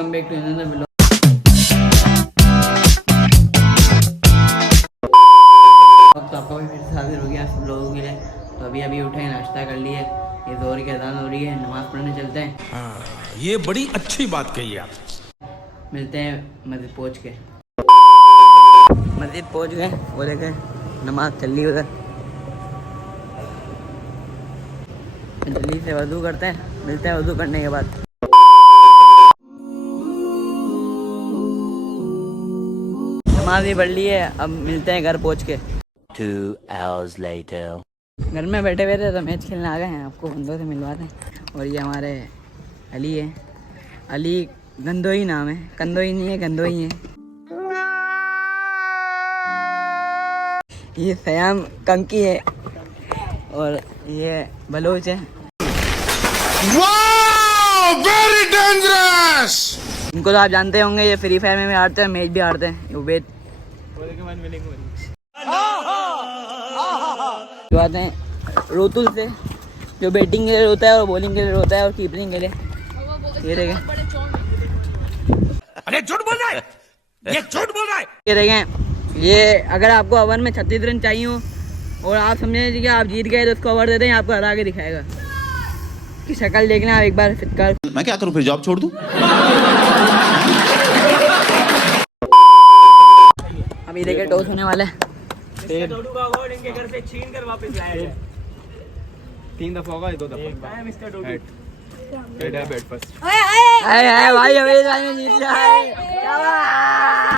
Welcome back to another vlog. तो आपका भी फिर से हाजिर हो गया सब लोगों के लिए। तो अभी उठे, नाश्ता कर लिए, ये ज़ोहर की अज़ान हो रही है, नमाज़ पढ़ने चलते हैं। हाँ, ये बड़ी अच्छी बात कही आप। मिलते हैं मस्जिद पहुँच के। मस्जिद पहुँच गए, वो देखे नमाज़ चल रही उधर। जल्दी से वज़ू करते हैं, मिलते हैं वज़ू करने के बाद। नमाज भी पढ़ ली है, अब मिलते हैं घर पहुँच के। 2 hours later. घर में बैठे हुए थे तो मैच खेलने आ गए हैं, आपको बंदों से मिलवाते हैं। और ये हमारे अली है, अली गंदोई नाम है, कंदोई नहीं है, गंदोई है। ये सयाम कंकी है और ये बलोच है। Very dangerous. इनको तो आप जानते होंगे, ये फ्री फायर में भी हारते हैं, मैच भी हारते हैं। उबैद जो आते हैं रोतुल से, जो बैटिंग के लिए होता है और बॉलिंग के लिए होता है और कीपिंग के लिए। ये देखें, अरे झूठ बोल रहा है, ये झूठ बोल रहा है। ये देखें, ये अगर आपको ओवर में 36 रन चाहिए हो और आप समझे कि आप जीत गए तो उसको ओवर देते हैं, आपको हरा के दिखाएगा। की शक्ल देखना आप एक बार फिटकार। मैं क्या करूं, फिर जॉब छोड़ दूं? अभी देखे टॉस होने वाला है। इनके घर से छीन कर वापस लाया है। 3 दफा होगा, 2 दफा मिस्टर डोडू। हेड है, बैट फर्स्ट। हाय भाई, अवेश भाई ने जीत लिया है। क्या बात।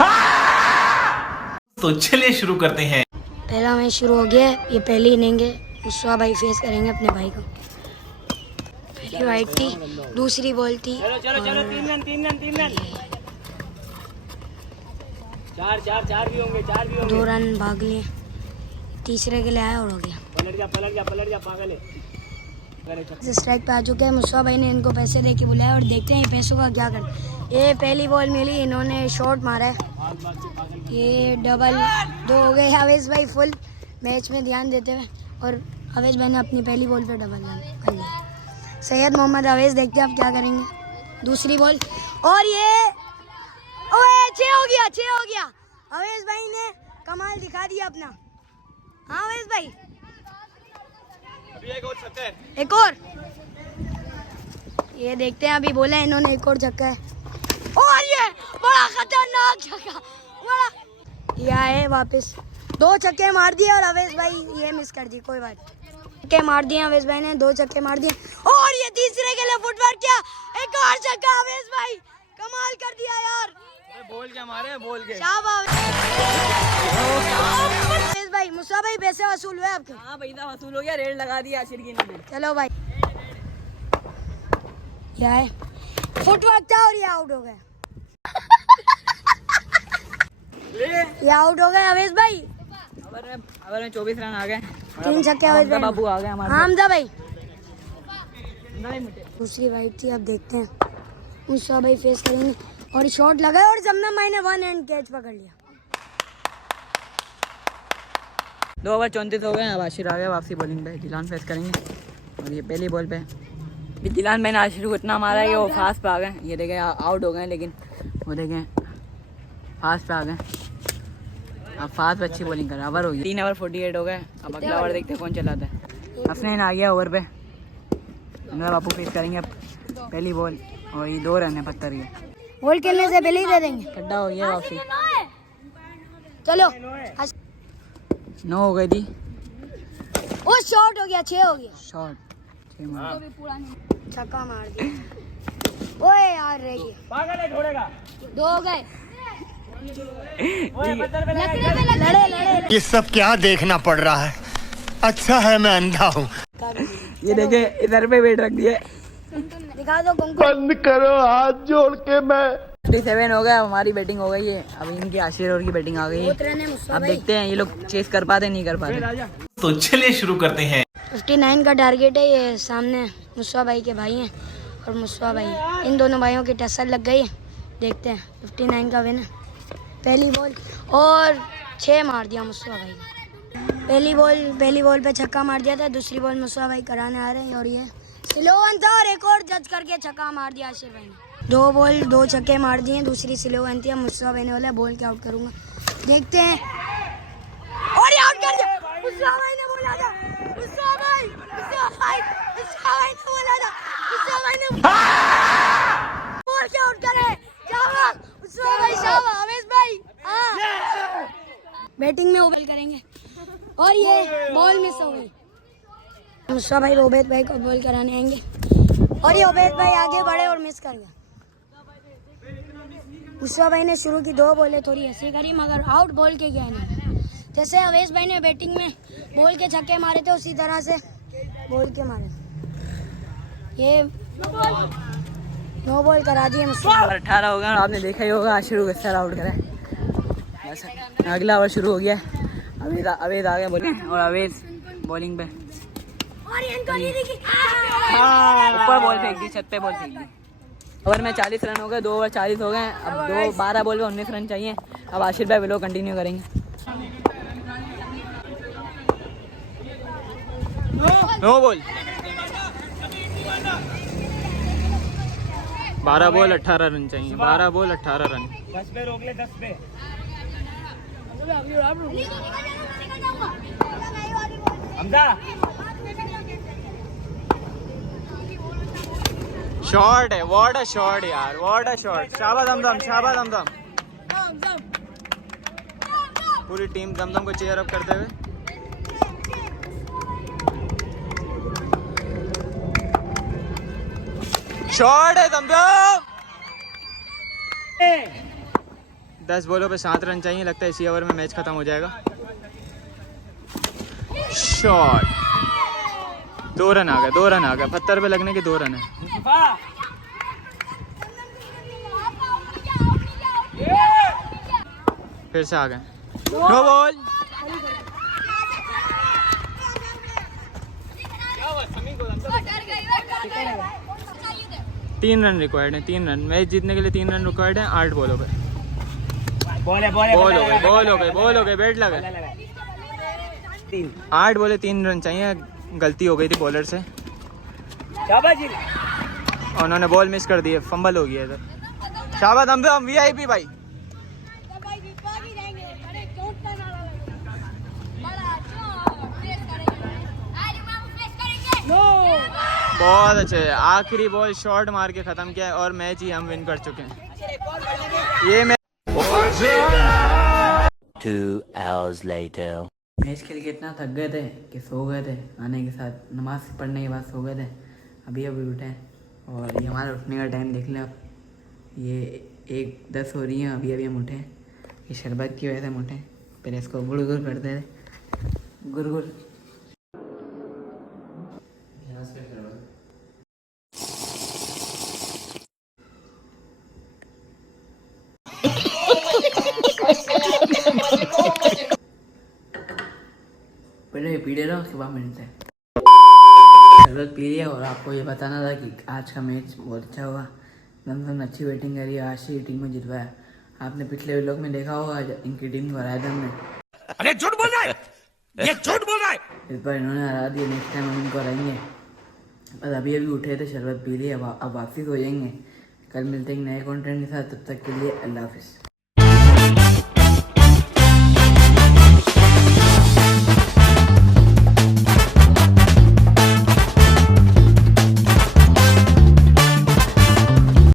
तो चलिए शुरू करते हैं। पहला मैच शुरू हो गया है। ये पहली इनिंग है, मुस्वा भाई फेस करेंगे अपने भाई को। पहली वाइट थी, दूसरी बॉल थी। चलो 3 रन। 4 भी होंगे, 4 भी होंगे। 2 रन भाग लिए, तीसरे के लिए आया और हो गया। पलट जा पागल है। स्ट्राइक पे आ चुके हैं। मुस्वा भाई ने इनको पैसे दे के बुलाया और देखते हैं पैसों का क्या कर। ये पहली बॉल मिली, इन्होंने शॉट मारा है, ये डबल 2 हो गए। अवेश भाई फुल मैच में ध्यान देते हुए, और अवेश भाई ने अपनी पहली बॉल पे डबल कर लिया। सैयद मोहम्मद अवेश, देखते हैं आप क्या करेंगे। दूसरी बॉल और ये 6 हो गया। अवेश भाई ने कमाल दिखा दिया अपना। हाँ अवेश भाई, एक और। ये देखते हैं, अभी बोला इन्होंने एक और छक्का है और ये बड़ा खतरनाक छक्का, बड़ा। ये आए वापस, 2 छक्के मार दिए और अवेश भाई ये मिस कर दी। कोई बात, छक्के मार दिए अवेश भाई ने, 2 छक्के मार दिए और ये तीसरे के लिए फुटवर्क किया, एक और छक्का। अवेश भाई कमाल कर दिया यार। बोल क्या मारे, बोल के शाबाश भाई। मुसा भाई पैसे वसूल हुए आपके? हाँ पैसा वसूल हो गया, रेड लगा दिया आशिर की ने। चलो भाई, क्या है, फुटवर्क था और ये आउट हो गए। ये आउट हो गए अवेश भाई। ओवर में 24 रन आ गए। 3 छक्के अवेश भाई। बाबू आ गए हमारे। हमजा भाई। दूसरी वाइट थी, अब देखते हैं मुसा भाई फेस करेंगे और शॉट लगाए और जमना भाई ने 1 हैंड कैच पकड़ लिया। 2 ओवर 34 हो गए। अब आशिर आ गया वापसी बॉलिंग पे, दिलान फेस करेंगे। और ये पहली बॉल पे भी दिलान भाई ने आशिर को इतना मारा है कि वो फास्ट पे आ गए। ये देखें आउट हो गए, लेकिन वो देखें फास्ट पे आ गए। अब फास्ट पे अच्छी बॉलिंग कर रहा है। ओवर हो गया, 3 ओवर 48 हो गए। अब अगला ओवर देखते हैं कौन चलाता है। हसनैन आ गया ओवर पे, बापू फेस करेंगे। अब पहली बॉल और ये 2 रन है पत्थर के। बॉल खेलने से पहले ही दे देंगे। खड्डा हो गया वापसी। चलो 9 हो गई थी। वो शॉट हो गया, 6 हो गया। शॉट 6 मार। छक्का मार दिया। ओए यार रही है, पागल है, छोड़ेगा। 2 हो गए। ये सब क्या देखना पड़ रहा है, अच्छा है मैं अंधा हूँ। ये देखे इधर पे वेट रख दिए। दिखा दो कुंकू। बंद करो हाथ जोड़ के। मैं 57 हो गया, हमारी बैटिंग हो गई है। अब इनकी आशिर और की बैटिंग आ गई है। अब देखते हैं ये लोग चेस कर पाते नहीं कर पाते। तो चलिए शुरू करते हैं। 59 का टारगेट है। ये सामने मुस्वा भाई के भाई हैं और मुस्वा भाई, इन दोनों भाइयों की टक्कर लग गई है। देखते हैं 59 का विन है। पहली बॉल और 6 मार दिया मुस्वा भाई ने। पहली बॉल पे छक्का मार दिया था, दूसरी बॉल मुस्वा भाई कराने आ रहे हैं और ये स्लो वन था और एक और जज करके छक्का मार दिया आशिर भाई ने। 2 बॉल 2 छक्के मार दिए, दूसरी स्लो बनती है। मुस्तफा भाई ने बोला बॉल के आउट करूंगा, देखते हैं। और ये आउट कर दिया। मुस्तफा भाई ने बोला था, मुस्तफा भाई ने बोला था, मुस्तफा भाई ने बॉल के आउट करे। शाबाश मुस्तफा भाई, शाबाश हमेश भाई। हाँ बैटिंग में ओवर करेंगे और ये बॉल मिस हो गई। मुस्तफा भाई उबैद भाई को बॉल कराने आएंगे और ये उबैद भाई आगे बढ़े और मिस कर गया। मुस्तफा भाई ने शुरू की 2 बॉलें थोड़ी ऐसे करी मगर आउट बॉल के गया नहीं। जैसे अवेश भाई ने बैटिंग में बॉल के छक्के मारे थे उसी तरह से बॉल के मारे। ये नो बॉल करा दिए मुस्तफा। 18 हो गया और आपने देखा ही होगा आशिरू किस तरह आउट करा है। बस अगला ओवर शुरू हो गया है। अवेश आ गया बॉलिंग और अवेश बॉलिंग पे ऊपर बॉल फेंक दी, छत पे बॉल फेंक दी। ओवर में 40 रन हो गए, 2 ओवर 40 हो गए। अब 12 बॉल में 19 रन चाहिए। अब आशिर भाई वो कंटिन्यू करेंगे। नो बॉल, 12 बॉल 18 रन चाहिए। 12 बॉल 18 रन। 10 पे रोक ले, 10 पे। हमजा शॉट है, व्हाट अ शॉट यार, व्हाट अ शॉट। शाबाश दमदम, शाबाश दमदम। पूरी टीम दमदम को चीयर अप करते हुए। शॉट है दमदम। 10 बॉलों पे 7 रन चाहिए। लगता है इसी ओवर में मैच खत्म हो जाएगा। शॉट, 2 रन आ गए, 2 रन आ गए। पत्थर पे लगने के 2 रन है। फिर से आ गए। No ball. तीन रन रिक्वायर्ड है, 3 रन। मैच जीतने के लिए 3 रन रिक्वायर्ड है 8 बॉलों पे। बॉल हो गए, बैट लगा। 8 बॉले 3 रन चाहिए। गलती हो गई थी बॉलर से, शाबाश जी। उन्होंने बॉल मिस कर दी है, फंबल हो गया इधर। शाबाश दमदम, वीआईपी भाई। बहुत अच्छे। आखिरी बॉल शॉट मार के खत्म किया है और मैच ही हम विन कर चुके हैं। ये मैच 2 hours later. मैच खेल के इतना थक गए थे कि सो गए थे। आने के साथ नमाज पढ़ने के बाद सो गए थे। अभी उठे हैं और ये हमारा उठने का टाइम देख लें आप। ये 1:10 हो रही है। अभी हम उठे हैं। ये शरबत की वजह से हम उठे हैं। पहले इसको गुड़ गुड़ करते थे, गुड़ गुड़। पहले पी रहा उसके बाद मिलते हैं। शरबत पी लिया और आपको ये बताना था कि आज का मैच बहुत अच्छा हुआ। दमदम अच्छी बैटिंग करी, आशी टीम में जितवाया। आपने पिछले व्लॉग में देखा होगा इनकी टीम को हराया था हमने। अरे झूठ बोल रहा है, ये झूठ बोल रहा है। इस बार इन्होंने हरा दिया। नेक्स्ट टाइम हम इनको हराएंगे। बस अभी उठे थे, शरबत पी लिया। अब वापसी हो जाएंगे। कल मिलते हैं नए कंटेंट के साथ। तब तक के लिए अल्लाह हाफिज़।